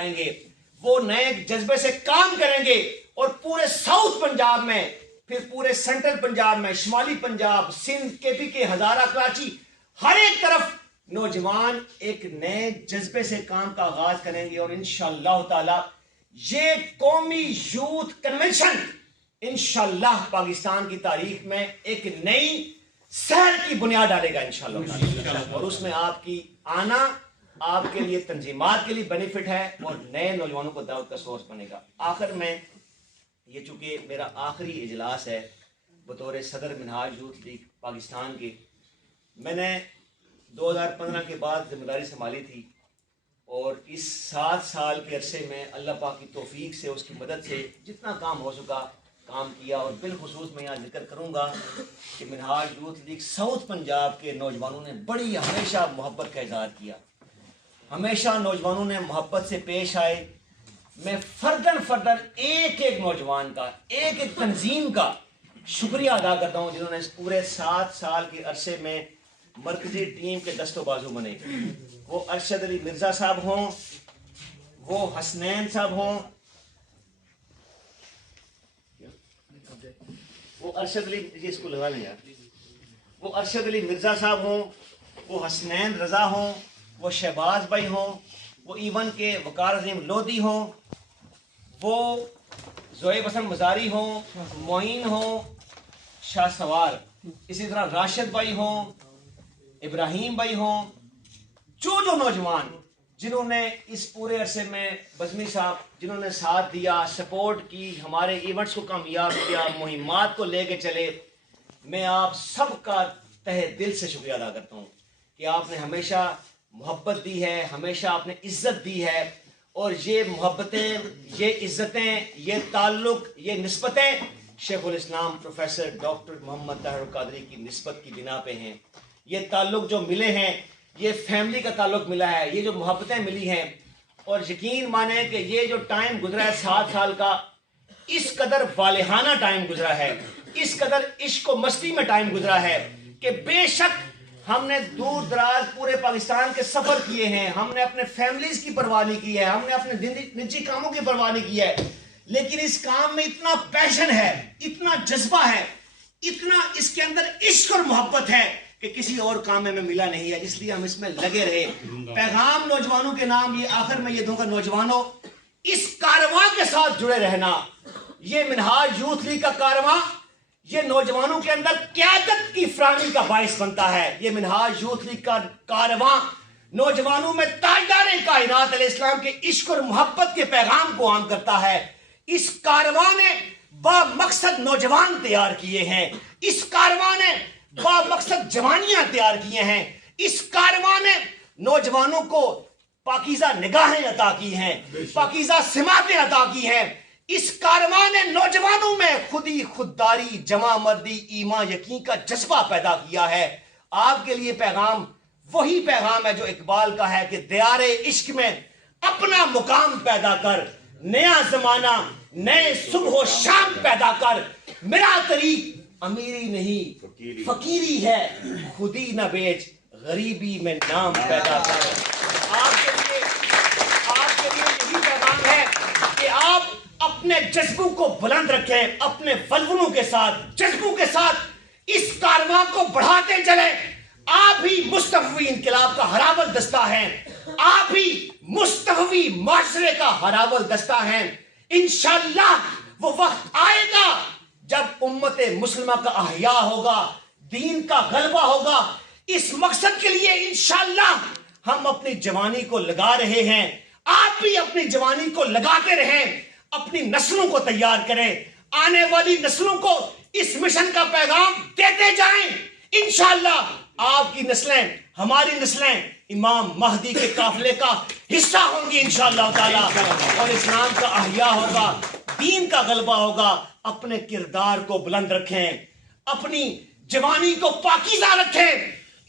آئیں گے, وہ نئے جذبے سے کام کریں گے اور پورے ساؤتھ پنجاب میں, پھر پورے سینٹرل پنجاب میں, شمالی پنجاب, سندھ, KPK, ہزارہ, کراچی, ہر ایک طرف نوجوان ایک نئے جذبے سے کام کا آغاز کریں گے. اور انشاءاللہ تعالی یہ قومی یوتھ کنونشن انشاءاللہ پاکستان کی تاریخ میں ایک نئی سیر کی بنیاد ڈالے گا انشاءاللہ. اور اس میں آپ کی آنا آپ کے لیے, تنظیمات کے لیے بینیفٹ ہے اور نئے نوجوانوں کو دعوت کا سورس بنے گا. آخر میں یہ چونکہ میرا آخری اجلاس ہے بطور صدر منہاج یوتھ لیگ پاکستان کے, میں نے 2015 کے بعد ذمہ داری سنبھالی تھی اور اس 7 سال کے عرصے میں اللہ پاک کی توفیق سے, اس کی مدد سے جتنا کام ہو سکا کام کیا. اور بالخصوص میں یہاں ذکر کروں گا کہ منہاج یوتھ لیگ ساؤتھ پنجاب کے نوجوانوں نے بڑی ہمیشہ محبت کا اظہار کیا, ہمیشہ نوجوانوں نے محبت سے پیش آئے. میں فردن ایک نوجوان کا, ایک تنظیم کا شکریہ ادا کرتا ہوں جنہوں نے اس پورے 7 سال کے عرصے میں مرکزی ٹیم کے دست و بازو بنے. وہ ارشد علی مرزا صاحب ہوں, وہ حسنین صاحب ہوں, وہ ارشد علی, یہ اس کو لگا لیں یار, وہ ارشد علی مرزا صاحب ہوں, وہ حسنین رضا ہوں, وہ شہباز بھائی ہوں, وہ ایون کے وقار عظیم لودھی ہوں, وہ زویب حسن مزاری ہوں, معین ہوں, شاہ سوار, اسی طرح راشد بھائی ہوں, ابراہیم بھائی ہوں, جو نوجوان جنہوں نے اس پورے عرصے میں, بزمی صاحب جنہوں نے ساتھ دیا, سپورٹ کی, ہمارے ایونٹس کو کامیاب کیا, مہمات کو لے کے چلے, میں آپ سب کا تہ دل سے شکریہ ادا کرتا ہوں کہ آپ نے ہمیشہ محبت دی ہے, ہمیشہ آپ نے عزت دی ہے. اور یہ محبتیں, یہ عزتیں, یہ تعلق, یہ نسبتیں شیخ الاسلام پروفیسر ڈاکٹر محمد طاہر القادری کی نسبت کی بنا پہ ہیں. یہ تعلق جو ملے ہیں یہ فیملی کا تعلق ملا ہے, یہ جو محبتیں ملی ہیں. اور یقین مانیں کہ یہ جو ٹائم گزرا ہے 7 سال کا, اس قدر والہانہ ٹائم گزرا ہے, اس قدر عشق و مستی میں ٹائم گزرا ہے کہ بے شک ہم نے دور دراز پورے پاکستان کے سفر کیے ہیں, ہم نے اپنے فیملیز کی پرواہ نہیں کی ہے, ہم نے اپنے نجی کاموں کی پرواہ نہیں کی ہے, لیکن اس کام میں اتنا پیشن ہے, اتنا جذبہ ہے, اتنا اس کے اندر عشق اور محبت ہے کہ کسی اور کام میں ملا نہیں ہے, اس لیے ہم اس میں لگے رہے. پیغام نوجوانوں کے نام یہ آخر میں یہ دوں گا, نوجوانوں اس کارواں کے ساتھ جڑے رہنا. یہ منہاج یوتھ لیگ کا کارواں یہ نوجوانوں کے اندر قیادت کی فراہمی کا باعث بنتا ہے. یہ منہاج یوتھ لیگ کا کارواں نوجوانوں میں تاجدار کائنات علیہ السلام کے عشق اور محبت کے پیغام کو عام کرتا ہے. اس کارواں نے با مقصد نوجوان تیار کیے ہیں, اس کارواں نے با مقصد جوانیاں تیار کیے ہیں, اس کارواں نے نوجوانوں کو پاکیزہ نگاہیں عطا کی ہیں, پاکیزہ سماعتیں عطا کی ہیں. اس کارواں نے نوجوانوں میں خودی, خودداری, جمع مردی, ایمان, یقین کا جذبہ پیدا کیا ہے. آپ کے لیے پیغام وہی پیغام ہے جو اقبال کا ہے کہ دیار عشق میں اپنا مقام پیدا کر, نیا زمانہ نئے صبح و شام پیدا کر. میرا طریق امیری نہیں فقیری ہے, خودی نہ بیچ غریبی میں نام پیدا کر. آپ کے لیے یہی پیغام ہے کہ آپ اپنے جذبوں کو بلند رکھیں, اپنے ولولوں کے ساتھ, جذبوں کے ساتھ اس کارواں کو بڑھاتے چلیں. آپ ہی مستفوی انقلاب کا ہراول دستہ ہیں, آپ ہی مستفوی معاشرے کا ہراول دستہ ہیں. انشاءاللہ وہ وقت آئے گا جب امت مسلمہ کا احیاء ہوگا, دین کا غلبہ ہوگا. اس مقصد کے لیے انشاءاللہ ہم اپنی جوانی کو لگا رہے ہیں, آپ بھی اپنی جوانی کو لگاتے رہیں, اپنی نسلوں کو تیار کریں, آنے والی نسلوں کو اس مشن کا پیغام دیتے جائیں. انشاءاللہ آپ کی نسلیں, ہماری نسلیں امام مہدی کے قافلے کا حصہ ہوں گی انشاءاللہ تعالی, اور اسلام کا احیاء ہوگا, دین کا غلبہ ہوگا. اپنے کردار کو بلند رکھیں, اپنی جوانی کو پاکیزہ رکھیں.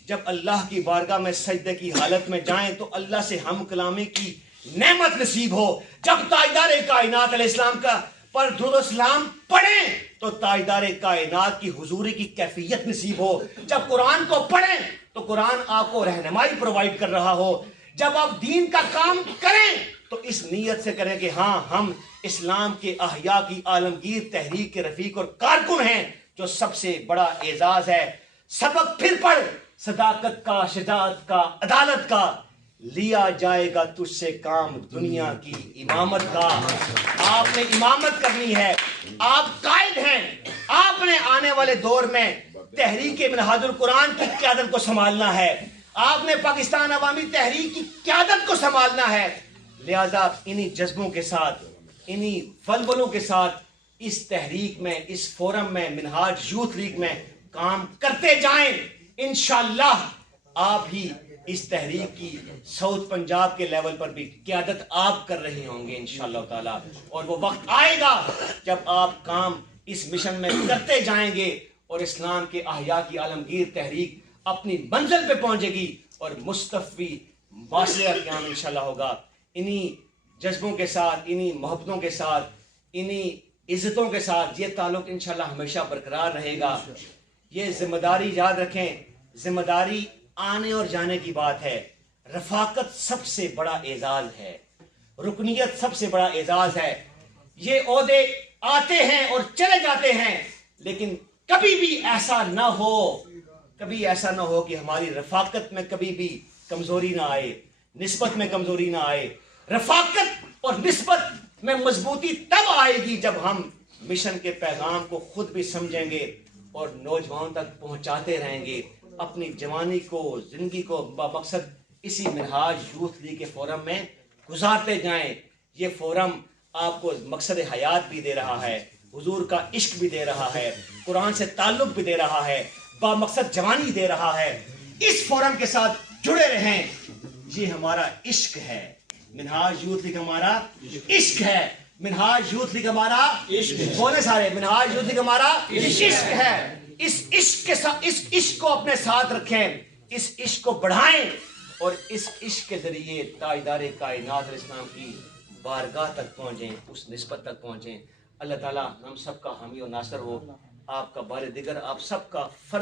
جب اللہ کی بارگاہ میں سجدے کی حالت میں جائیں تو اللہ سے ہم کلامی کی نعمت نصیب ہو. جب تاجدار کائنات علیہ السلام کا پر درود و سلام پڑھیں تو تاجدار کائنات کی حضوری کی کیفیت نصیب ہو. جب قرآن کو پڑھیں تو قرآن آپ کو رہنمائی پرووائڈ کر رہا ہو. جب آپ دین کا کام کریں تو اس نیت سے کریں کہ ہاں ہم اسلام کے احیاء کی عالمگیر تحریک کے رفیق اور کارکن ہیں، جو سب سے بڑا اعزاز ہے۔ سبق پھر پڑھ، صداقت کا، شجاعت کا، عدالت کا، لیا جائے گا تجھ سے کام دنیا کی امامت کا۔ آپ نے امامت کرنی ہے، آپ قائد ہیں، آپ نے آنے والے دور میں تحریک منہاج القرآن کی قیادت کو سنبھالنا ہے، آپ نے پاکستان عوامی تحریک کی قیادت کو سنبھالنا ہے۔ لہذا انہی جذبوں کے ساتھ، انہی ولولوں کے ساتھ اس تحریک میں، اس فورم میں، منہاج یوتھ لیگ میں کام کرتے جائیں۔ انشاءاللہ آپ ہی اس تحریک کی ساؤتھ پنجاب کے لیول پر بھی قیادت آپ کر رہے ہوں گے انشاءاللہ تعالی، اور وہ وقت آئے گا جب آپ کام اس مشن میں کرتے جائیں گے اور اسلام کے احیاء کی عالمگیر تحریک اپنی منزل پہ پہنچے گی اور مستفی معاشرے کا قیام انشاءاللہ ہوگا۔ انہی جذبوں کے ساتھ، انہی محبتوں کے ساتھ، انہی عزتوں کے ساتھ یہ تعلق انشاءاللہ ہمیشہ برقرار رہے گا۔ یہ ذمہ داری یاد رکھیں، ذمہ داری آنے اور جانے کی بات ہے، رفاقت سب سے بڑا اعزاز ہے، رکنیت سب سے بڑا اعزاز ہے۔ یہ عہدے آتے ہیں اور چلے جاتے ہیں، لیکن کبھی بھی ایسا نہ ہو، کبھی ایسا نہ ہو کہ ہماری رفاقت میں کبھی بھی کمزوری نہ آئے، نسبت میں کمزوری نہ آئے۔ رفاقت اور نسبت میں مضبوطی تب آئے گی جب ہم مشن کے پیغام کو خود بھی سمجھیں گے اور نوجوانوں تک پہنچاتے رہیں گے، اپنی جوانی کو، زندگی کو بمقصد اسی منہاج یوتھ لیگ کے فورم میں گزارتے جائیں۔ یہ فورم آپ کو مقصد حیات بھی دے رہا ہے، حضور کا عشق بھی دے رہا ہے، قرآن سے تعلق بھی دے رہا ہے، بمقصد جوانی دے رہا ہے۔ اس فورم کے ساتھ جڑے رہیں، یہ ہمارا عشق ہے، منہاج یوتھ لیگ ہمارا عشق ہے، منہاج یوتھ لیگ ہمارا بولے سارے، منہاج یوتھ لیگ ہمارا عشق ہے۔ اس عشق کے ساتھ، اس عشق کو اپنے ساتھ رکھیں، اس عشق کو بڑھائیں اور اس عشق کے ذریعے تاجدار کائنات علیہ السلام کی بارگاہ تک پہنچیں، اس نسبت تک پہنچیں۔ اللہ تعالی ہم سب کا حامی و ناصر ہو۔ آپ کا بار دیگر، آپ سب کا فرد